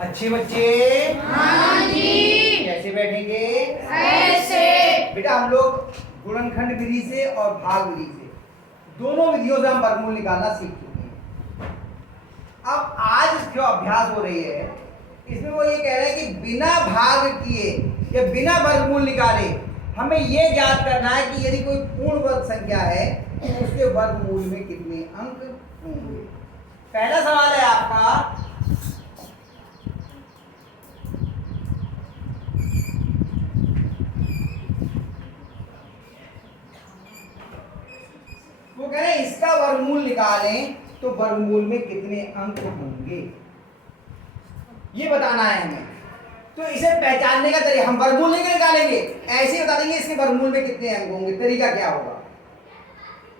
अच्छे बच्चे हाँ जी। कैसे बैठेंगे? ऐसे। बेटा हम लोग गुणनखंड विधि से और भाग विधि से दोनों विधियों से हम वर्गमूल निकालना सीख चुके हैं। अब आज जो अभ्यास हो रही है इसमें वो ये कह रहे हैं कि बिना भाग किए या बिना वर्गमूल निकाले हमें ये ज्ञात करना है कि यदि कोई पूर्ण वर्ग संख्या है तो उसके वर्गमूल में कितने अंक होंगे। पहला सवाल है आपका, वो कह रहे हैं इसका वर्गमूल निकालें तो वर्गमूल में कितने अंक होंगे ये बताना है हमें। तो इसे पहचानने का तरीका, हम वर्गमूल नहीं निकालेंगे, ऐसे ही बता देंगे इसके वर्गमूल में कितने अंक होंगे। तरीका क्या होगा,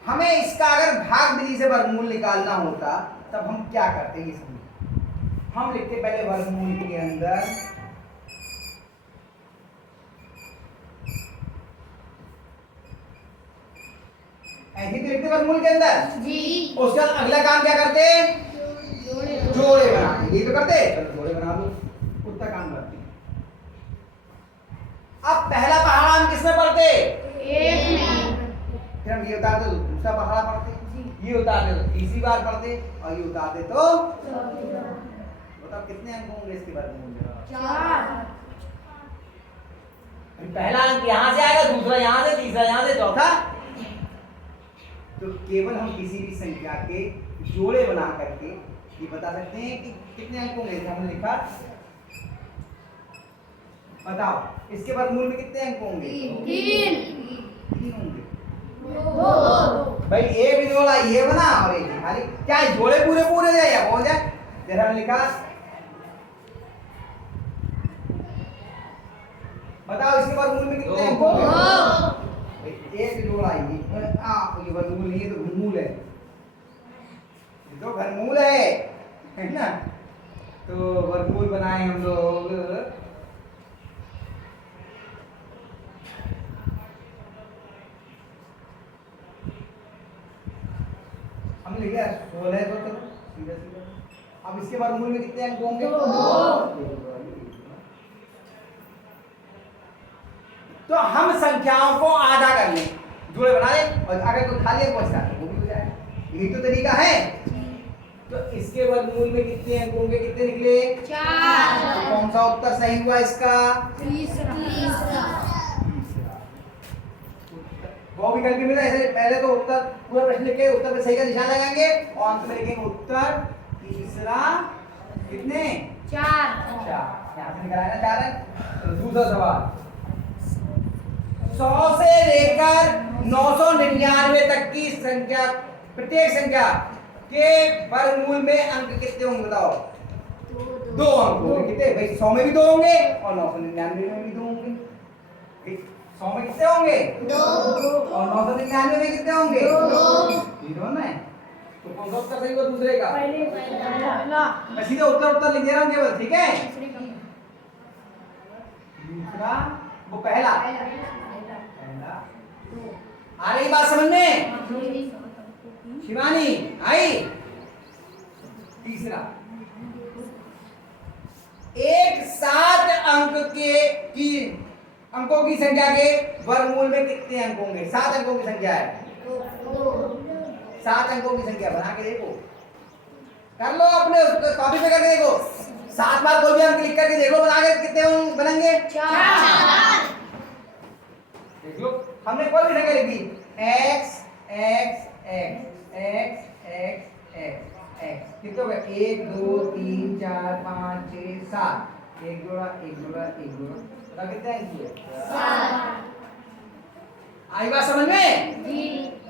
हमें इसका अगर भाग विधि से वर्गमूल निकालना होता तब हम क्या करते हैं, हम लिखते पहले वर्गमूल के अंदर ऐसे तो लिखते वर्गमूल के अंदर जी। उसके बाद अगला काम क्या करते, जोड़े बनाते, ये तो करते, चलो जोड़े बना दो, उतना काम करते हैं। अब पहला पहाड़ा हम किसमें पढ़ते, एक में। फिर हम ये उतारते तो दूसरा पहाड़ा पढ़ते, ये उतारते तो तीसरी बार पढ़ते और ये उतारते तो बताओ कितने अंक होंगे इसके वर्गमूल में? 4। पहला अंक यहाँ से आएगा, दूसरा यहाँ से, तीसरा यहाँ से, चौथा। तो केवल हम किसी भी संख्या के जोड़े बना करके ये बता सकते हैं कि कितने अंक होंगे। हमने लिखा, बताओ इसके वर्गमूल में कितने अंक होंगे? 3 होंगे। 2। भाई एक भी जोड़ा ये बना और एक खाली, क्या है जोड़े पूरे पूरे जाए या हो जाए। जैसे हमने लिखा, बताओ इसके वर्गमूल में कितने अंक होंगे? एक जोड़ा ये वर्गमूल नहीं, ये तो घनमूल है, ये तो घनमूल है ना। तो वर्गमूल बनाए हम लोग, हमने लिखा 16 तो सीधा सीधा। अब इसके वर्गमूल में कितने अंक होंगे? 2। तो हम संख्याओं को आधा कर लें, जोड़े बना लें और अगर कोई खाली अंक बचता है वो भी हो जाए, यही तो तरीका है। तो इसके वर्गमूल में कितने अंक होंगे, कितने निकले? 4। तो कौन सा उत्तर सही हुआ इसका? तीसरा। बहुविकल्पी में ऐसे पहले तो उत्तर पूरा प्रश्न लिख के उत्तर पे सही का निशान लगाएंगे और अंत में लिखेंगे उत्तर तीसरा कितने? 4। यहाँ से निकल आएगा 4 अंक। तो दूसरा सवाल, 100 से लेकर 999 तक की संख्या, प्रत्येक संख्या के वर्गमूल में अंक कितने होंगे बताओ? 2 अंक होंगे। कितने भाई? 100 में भी 2 होंगे और 999 में भी 2 होंगे। 100 में कितने होंगे? 2। और 999 में कितने होंगे? 2। ये दोनों है। तो कौन सा उत्तर सही हुआ दूसरे का? पहला। मैं सीधा उत्तर लिख दे रहा हूँ केवल, ठीक है? दूसरा वो पहला। आ रही बात समझ में? शिवानी आई? तीसरा, एक 7 अंक की अंकों की संख्या के वर्गमूल में कितने अंक होंगे? 7 अंकों की संख्या है, 7 अंकों की संख्या बना के देखो, कर लो अपने कॉपी पे करके देखो, 7 बार कोई भी अंक लिख करके देख लो, बना के कितने अंक बनेंगे? 4। देख लो, हमने कोई भी संख्या लिखी, x x x x x x x, कितने हो गए? 1 2 3 4 5 6 7, एक जोड़ा एक जोड़ा एक जोड़ा, बताओ कितने अंक हुए? 7। आई बात समझ में? जी।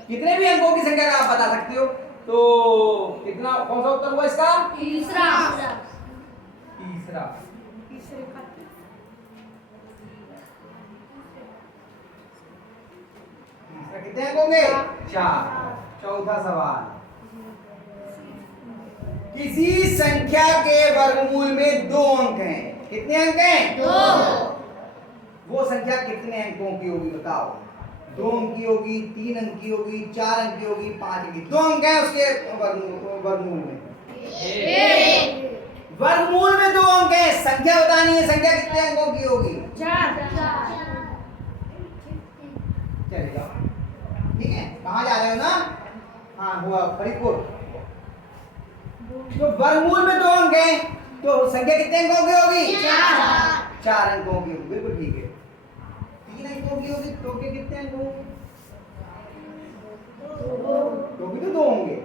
कितने भी अंकों की संख्या का आप बता सकते हो। तो कितना, कौन सा उत्तर हुआ इसका? तीसरा। तीसरा। कितने अंक होंगे? 4। चौथा सवाल, किसी संख्या के वर्गमूल में 2 अंक हैं, कितने अंक हैं? 2। वो संख्या कितने अंकों की होगी बताओ? 2 अंक की होगी, 3 अंक की होगी, 4 अंक की होगी, 5 अंक की। 2 अंक है उसके वर्गमूल में, 1। वर्गमूल में 2 अंक है संख्या बतानी है, संख्या कितने अंकों की होगी? 4 चलेगा, ठीक है। कहाँ जा रहे हो ना? हाँ हुआ फरीदपुर। तो वर्गमूल में 2 अंक हैं, तो संख्या कितने अंकों की होगी? 4 अंकों की होगी, बिल्कुल ठीक है। 3 अंकों की होगी तो के कितने अंक होंगे? तो भी तो 2 होंगे।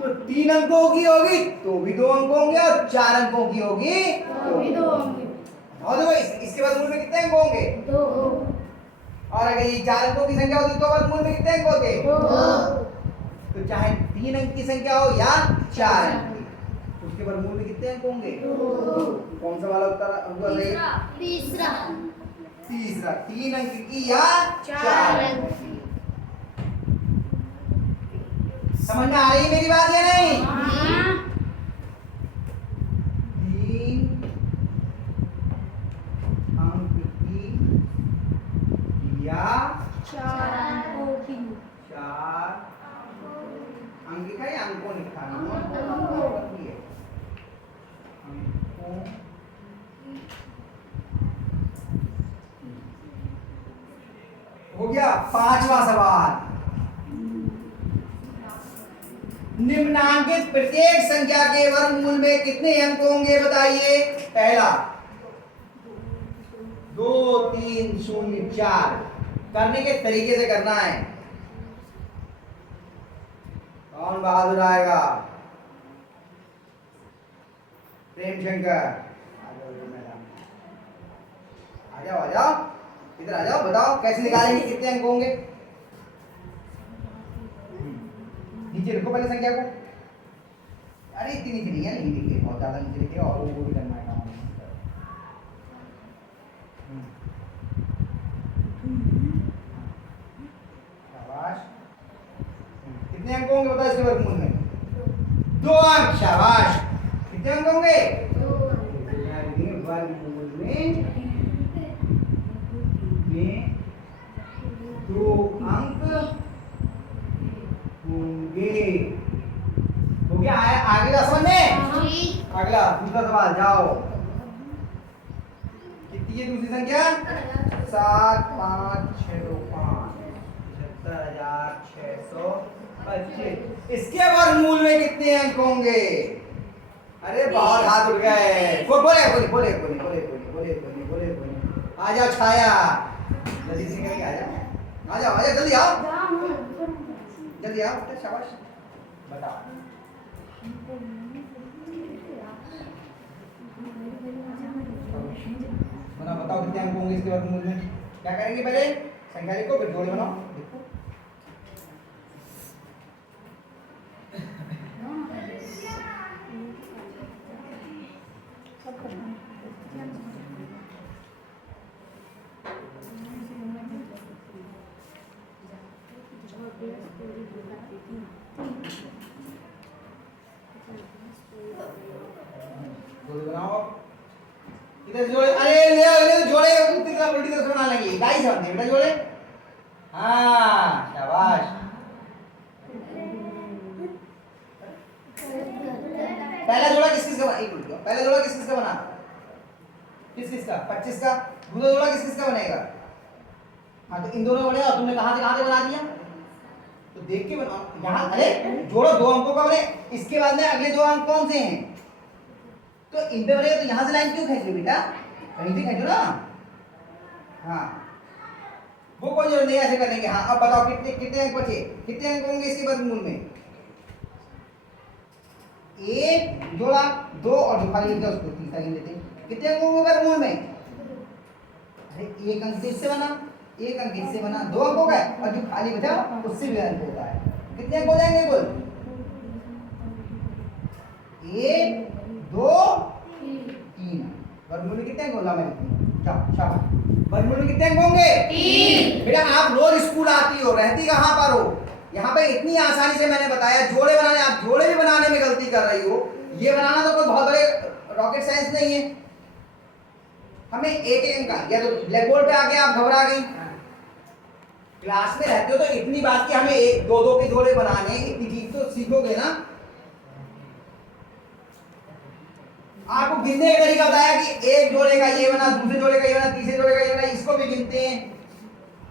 तो 3 अंकों की होगी तो भी 2 अंक होंगे, और 4 अंकों की होगी तो भी 2 होंगे। और देखो इसके वर्गमूल में कितने अंक होंगे? 2। और अगर ये 4 अंकों की संख्या होती तो वर्गमूल में कितने अंक होते? 2। तो चाहे 3 अंक की संख्या हो या 4 अंक की, उसके वर्गमूल में कितने अंक होंगे? 2। कौन सा वाला उत्तर सही? तीसरा। 3 अंक की या 4 अंक की। समझ में आ रही है मेरी बात या नहीं? 3 अंक की या 4 अंकों की। 4 अंक लिखा है या अंकों लिखा है? अंकों। हो गया 5वां सवाल। निम्नांकित प्रत्येक संख्या के वर्गमूल में कितने अंक होंगे बताइए? पहला 2 3 0 4। करने के तरीके से करना है। कौन बहादुर आएगा? प्रेम शंकर आ जाओ, आ जाओ, इधर आ जाओ, बताओ कैसे निकालेंगे, कितने अंक होंगे? नीचे लिखो पहले संख्या को। अरे इतनी नीचे नहीं है, नहीं लिखे, बहुत ज्यादा नीचे लिखे, और वो भी करना है काम। शाबाश। कितने अंक होंगे बताओ इसके वर्गमूल में? 2 अंक। शाबाश। कितने अंक होंगे? 2 वर्गमूल में 2 अंक होंगे। हो गया? आगे का समझ में? अगला दूसरा सवाल, जाओ। कितनी है दूसरी संख्या? 7 5 6 2 5 75625। इसके वर्गमूल में कितने अंक होंगे? अरे बहुत हाथ उठ गए। बोले बोले बोले बोले बोले बोले बोले बोले बोले। आ जाओ छाया, जल्दी से करके आ जाओ, आ जाओ, आ जाओ, जल्दी आओ, जल्दी आओ, शाबाश। बताओ। बताओ कितने अंक होंगे इसके वर्गमूल में? क्या करेंगे? पहले संख्या लिखो, फिर जोड़े बनाओ। देखो जोड़े बनाओ। इधर जोड़े, अरे ले ले जोड़े, उल्टी तरफ बना लेंगे। गाइस हमने बेटा जोड़े। हाँ शाबाश। पहला जोड़ा किस किस का बना? एक मिनट, पहला जोड़ा किस किस का बना? किस किस का? 25 का। दूसरा जोड़ा किस किस का बनेगा? हाँ तो इन दोनों बनेगा। तुमने कहाँ से बना दिया? तो देख के बनाओ यहाँ। अरे जोड़ो, 2 अंकों का बने। इसके बाद में अगले 2 अंक कौन से हैं? तो इन पे बनेगा, तो यहाँ से लाइन क्यों खींच लो बेटा? कहीं से खींचो ना। हाँ वो कोई जरूरत नहीं ऐसे करने के। हाँ अब बताओ कितने कितने अंक बचे? कितने अंक होंगे इसके वर्गमूल में? 1 जोड़ा 2 और जो खाली बचा उसको तीसरा गिन लेते हैं। कितने अंक होंगे वर्गमूल में? अरे 1 अंक तो इससे बना, 1 अंक इससे बना, 2 अंक हो गए, और जो खाली बचा उससे भी अंक होता है। कितने अंक हो जाएंगे कुल? 1 2 3। वर्गमूल में कितने अंक होगा? मैं शाबाश। वर्गमूल में कितने अंक होंगे? 3। बेटा आप रोज स्कूल आती हो, रहती कहाँ पर हो? यहाँ पे इतनी आसानी से मैंने बताया जोड़े बनाने। आप जोड़े भी बनाने में गलती कर रही हो। ये बनाना तो कोई बहुत बड़े रॉकेट साइंस नहीं है। हमें एक अंक का, या तो ब्लैक बोर्ड पे आके आप घबरा गई। क्लास में रहते हो तो इतनी बात की हमें 1 2 2 के जोड़े बनाने, इतनी चीज तो सीखोगे ना। आपको गिनने का तरीका बताया कि एक जोड़े का ये बना, दूसरे जोड़े का ये बना, तीसरे जोड़े का ये बना, इसको भी गिनते हैं।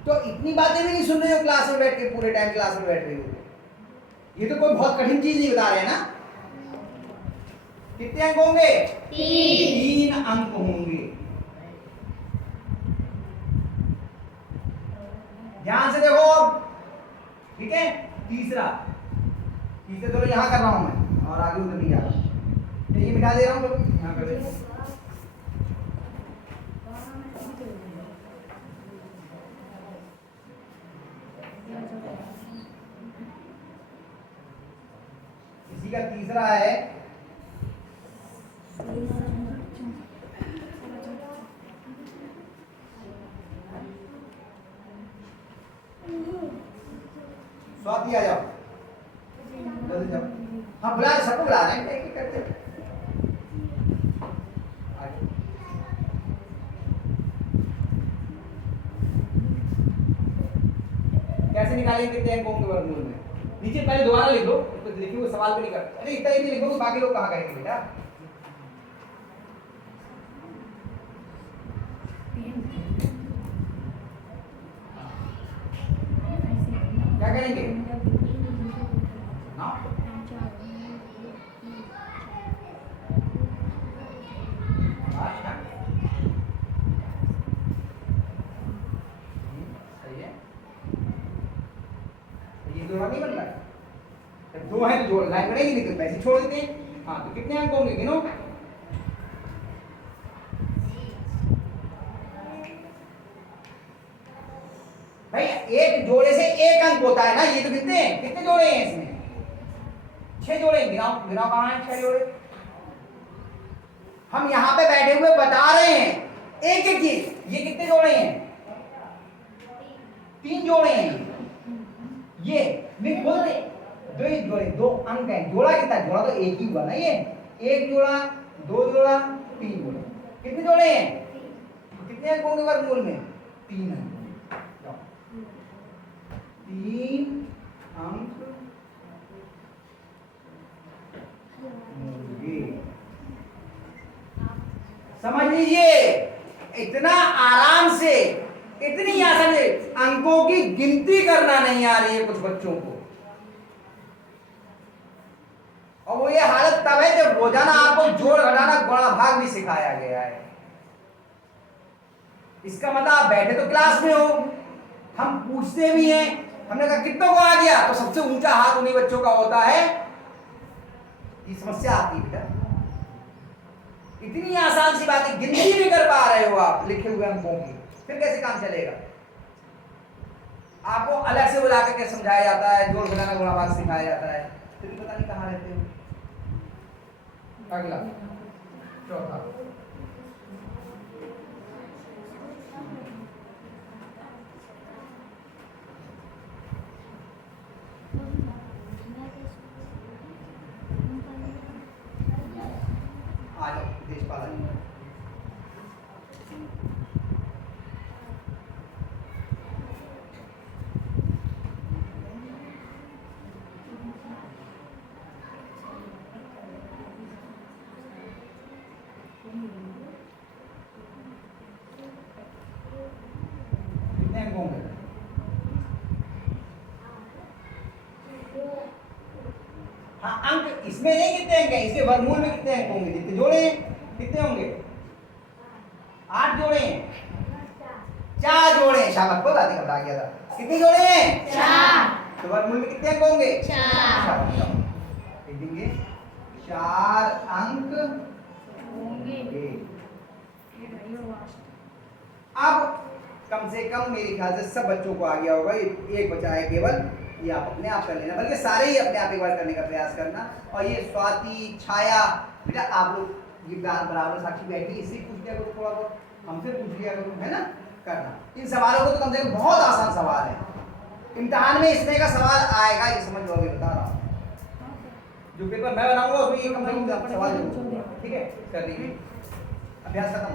तो इतनी बातें भी नहीं सुन रहे हो क्लास में बैठ के, पूरे टाइम क्लास में बैठ रहे हो। ये तो कोई बहुत कठिन चीज नहीं बता रहे हैं ना। कितने अंक होंगे? 3 अंक होंगे। ध्यान से देखो अब, ठीक है। तीसरा तो यहां कर रहा हूं मैं और आगे उधर नहीं जा रहा, तो ये मिटा दे रहा हूं, यहां कर दे रहा हूं। इसी का तीसरा है स्वाति, आ जाओ जल्दी जाओ। हाँ बुला, सबको बुला रहे हैं, एक एक करके आगे। कैसे निकालेंगे कितने अंक होंगे वर्गमूल में? नीचे पहले दोबारा लिख लो, तो देखिए वो सवाल भी नहीं करते। अरे इतना ही लिखो, बाकी लोग कहाँ करेंगे बेटा? क्या करेंगे? हाँ अच्छा, सही है। ये दो नहीं बन रहा है, जब दो है तो जोड़ लाइन बनेगी, नहीं तो पैसे छोड़ देते हैं। हाँ तो कितने अंक होंगे गिनो? भाई एक जोड़े से एक अंक होता है ना, ये तो गिनते हैं। कितने जोड़े हैं इसमें? 6 जोड़े हैं। गिनाओ गिनाओ, कहाँ हैं 6 जोड़े? हम यहाँ पे बैठे हुए बता रहे हैं एक एक चीज। ये कितने जोड़े हैं? 3 जोड़े हैं। ये नहीं बोलते, 2 जोड़े, 2 अंक है। जोड़ा कितना? जोड़ा तो एक ही हुआ ना, ये एक जोड़ा, 2 जोड़ा, 3 जोड़ा। कितने जोड़े हैं? कितने अंक होंगे वर्गमूल में? 3 अंक। 3 अंक होंगे। समझ लीजिए, इतना आराम से, इतनी आसानी से अंकों की गिनती करना नहीं आ रही है कुछ बच्चों को। और वो ये हालत तब है जब रोजाना आपको जोड़ घटाना गुणा भाग भी सिखाया गया है। इसका मतलब आप बैठे तो क्लास में हो, हम पूछते भी हैं। हमने कहा कितनों को आ गया, तो सबसे ऊंचा हाथ उन्हीं बच्चों का होता है। ये समस्या आती है बेटा। इतनी आसान सी बातें गिनती भी कर पा रहे हो आप लिखे हुए अंकों की, फिर कैसे काम चलेगा? आपको अलग से बुला करके समझाया जाता है, जोड़ घटाना गुणा भाग सिखाया जाता है, फिर पता नहीं कहाँ रहते हो। अगला चौथा, आ जाओ देशपाल। कितने अंक होंगे? हाँ अंक इसमें नहीं, कितने अंक हैं इसके वर्गमूल में? कितने अंक होंगे? जितने जोड़े हैं कितने होंगे? 8 जोड़े हैं। 4 जोड़े हैं। शाबाश, को दादी घबरा गया था। कितने जोड़े हैं? 4। तो वर्गमूल में कितने अंक होंगे? 4 लिख देंगे 4 अंक होंगे। अब कम से कम मेरे ख्याल से सब बच्चों को आ गया होगा। एक बचा है केवल, ये आप अपने आप कर लेना, बल्कि सारे ही अपने आप एक बार करने का प्रयास करना। और ये स्वाति, छाया, बेटा आप लोग ये बराबर साक्षी बैठी, इससे पूछ लिया करो, थोड़ा बहुत हमसे पूछ लिया करो, है ना? करना इन सवालों को तो कम से कम, बहुत आसान सवाल है। इम्तिहान में इसमें का सवाल आएगा, ये समझ लो, अभी बता रहा हूँ। जो पेपर मैं बनाऊंगा उसमें ये कम से कम सवाल जरूर होगा। ठीक है, कर लीजिए, अभ्यास खत्म।